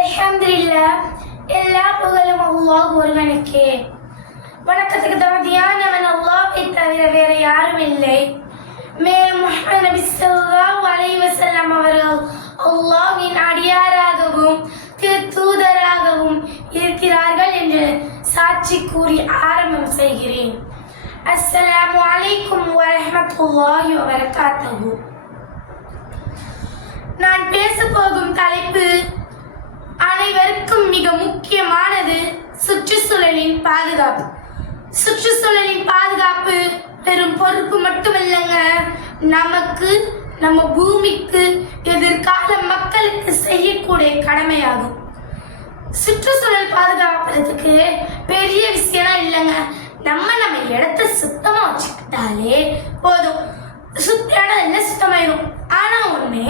அல்ஹம்துலில்லாஹ். எல்லா புகழும் அல்லாஹ் ஒருவனுக்கே. வணக்கத்துக்கு தகுதியானவன் அல்லாஹ்வை தவிர வேற யாரும் இல்லை. மேலும் முஹம்மது நபி ஸல்லல்லாஹு அலைஹி வஸல்லம் அவர்கள் அல்லாஹ்வின் அடியாராகவும் தூதராகவும் இருக்கிறார்கள் என்று சாட்சி கூறி ஆரம்பம் செய்கிறேன். அஸ்ஸலாமு அலைக்கும் வரஹ்மத்துல்லாஹி வபரகாத்துஹு. நான் பேச போகும் தலைப்பு அனைவருக்கும் மிக முக்கியமானது, சுற்றுச்சூழலின் பாதுகாப்பு. சுற்றுச்சூழலின் பாதுகாப்பு பெரும் பொறுப்பு மட்டுமில்லைங்க, நமக்கு, நம்ம பூமிக்கு, எதிர்கால மக்களுக்கு செய்யக்கூடிய கடமையாகும். சுற்றுச்சூழல் பாதுகாப்புறதுக்கு பெரிய விஷயம் இல்லைங்க, நம்ம இடத்த சுத்தமா வச்சுக்கிட்டாலே போதும். இடம் சுத்தமாயிரும். ஆனா ஒண்ணு,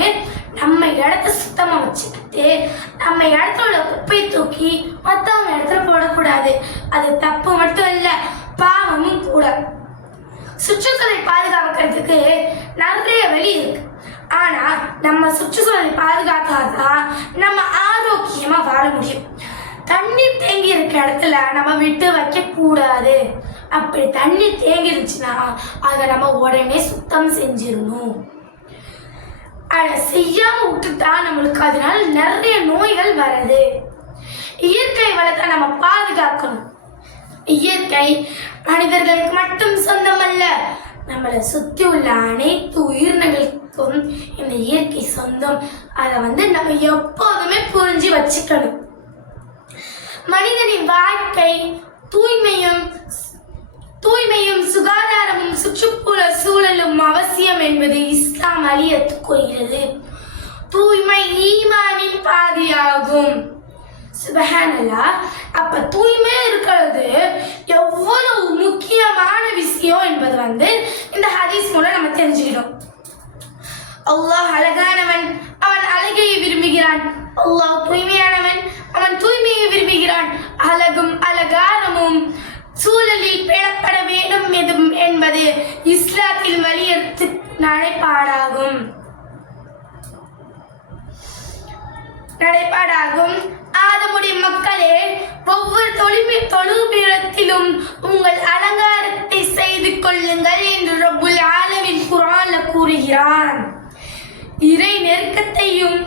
நம்ம இடத்த சுத்தமா வச்சுக்கிட்டு நம்ம இடத்துல உள்ள குப்பையை தூக்கி மற்றவங்க இடத்துல போடக்கூடாது. அது தப்பு மட்டும் இல்ல, பாவமும் கூட. சுற்றுச்சூழலை பாதுகாக்கிறதுக்கு நிறைய வழி இருக்கு. ஆனா நம்ம சுற்றுச்சூழலை பாதுகாத்தாதான் நம்ம ஆரோக்கியமா வாழ முடியும். தண்ணீர் தேங்கி இருக்க இடத்துல நம்ம விட்டு வைக்க கூடாது. அப்படி தண்ணி தேங்கி இருந்துச்சுன்னா அதை நம்ம உடனே சுத்தம் செஞ்சிடணும். அதை செய்யாம விட்டுட்டா நம்மளுக்கு அதனால நிறைய நோய்கள் வருது. இயற்கை வளத்தை நம்ம பாதுகாக்கணும். இயற்கை மனிதர்களுக்கு மட்டும் சொந்தமல்ல, நம்மளை சுத்தி உள்ள அனைத்து உயிரினங்களுக்கும் இந்த இயற்கை சொந்தம். அதை நம்ம எப்போதுமே புரிஞ்சு வச்சுக்கணும். மனிதனின் வாழ்க்கை தூய்மையும் சுகாதாரமும் சுற்றுப்புற சூழலும் அவசியம் என்பது இஸ்லாம் வலியுறுத்தி கூறுகிறது. தூய்மை ஈமானின் பாதியாகும். சுப்ஹானல்லாஹ். அப்ப தூய்மையா இருக்கிறது எவ்வளவு முக்கியமான விஷயம் என்பது இந்த ஹதீஸ் மூலம் நம்ம தெரிஞ்சுக்கிறோம். அல்லாஹ் அழகானவன், அவன் அழகையை விரும்புகிறான். அல்லாஹ் தூய்மையானவன், அவன் தூய்மையை விரும்புகிறான். அழகும் அலங்காரமும் சூழலில் பேணப்பட வேண்டும் என்பது இஸ்லாத்தில் வலியுறுத்தி நடைபாடாகும். ஆதமுடைய மக்களே, ஒவ்வொரு தொழுபீடத்திலும் உங்கள் அலங்காரத்தை செய்து கொள்ளுங்கள் என்று ரப்புல் ஆலமீன் குர்ஆன்ல கூறுகிறான். இறை நெருக்கத்தையும்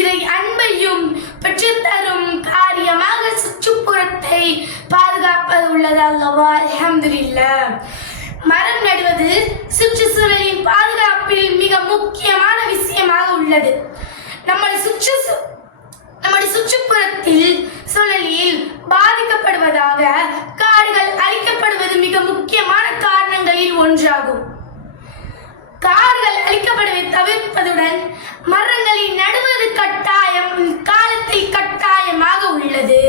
இறை அன்பையும் பெற்றுத்தரும் காரியமாக சுற்றுப்புறத்தை பாதுகாப்பது உள்ளது அல்லவா. அல்ஹம்துலில்லாஹ். மரம் நடுவது சுற்றுச்சூழலின் பாதுகாப்பில் மிக முக்கியமான விஷயமாக உள்ளது. நம்முடைய சுற்றுப்புறத்தில் சூழலில் பாதிக்கப்படுவதாக காடுகள் அழிக்கப்படுவது மிக முக்கியமான காரணங்களில் ஒன்றாகும். காடுகள் அழிக்கப்படுவதை தவிர்ப்பதுடன் மரங்களை நடுவது காலத்தில் கட்டாயமாக உள்ளது.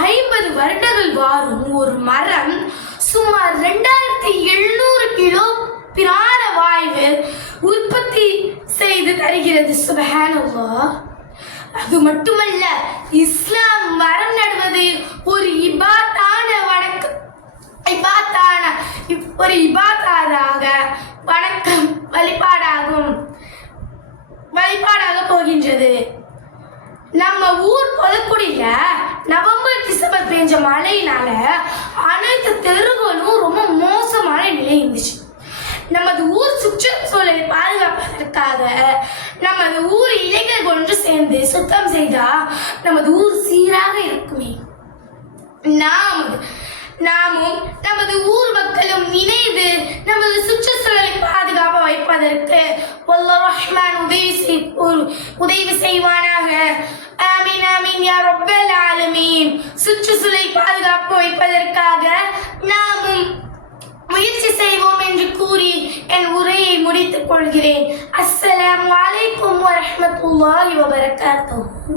50 வருடங்கள் வாரும் ஒரு மரம் சுமார் 2700 கிலோ பிராண வாயு உற்பத்தி செய்து தருகிறது. சுப்ஹானல்லாஹ். அது மட்டுமல்ல, இஸ்லாம் மரம் நடுவது ஒரு வழிபாடாக போகின்றது. நம்ம ஊர் பொதுக்குடியில நவம்பர் டிசம்பர் பெஞ்ச மழையினால அனைத்து தெருகளும் ரொம்ப மோசமான நிலை இருந்துச்சு. நமது ஊர் சுற்றுச்சூழலை பாதுகாப்பதற்காக நமது ஊர் இளைஞர்கள் ஒன்று சேர்ந்து சுத்தம் செய்தா நமது ஊர் சீராக இருக்குமே. நாமும் நமது ஊர் மக்களும் இணைந்து நமது சுற்றுச்சூழலை பாதுகாப்பு வைப்பதற்கு வல்லாஹ் ரஹ்மான் உதவி செய்வானாக. ஆமீன் ஆமீன் யா ரப்பல் ஆலமீன். சுற்றுச்சூழலை பாதுகாப்பு வைப்பதற்காக நாமும் முயற்சி செய்வோம் என்று கூறி என் உரையை முடித்துக் கொள்கிறேன். அஸ்ஸலாமு அலைக்கும் வரஹ்மத்துல்லாஹி வபரகாத்துஹு.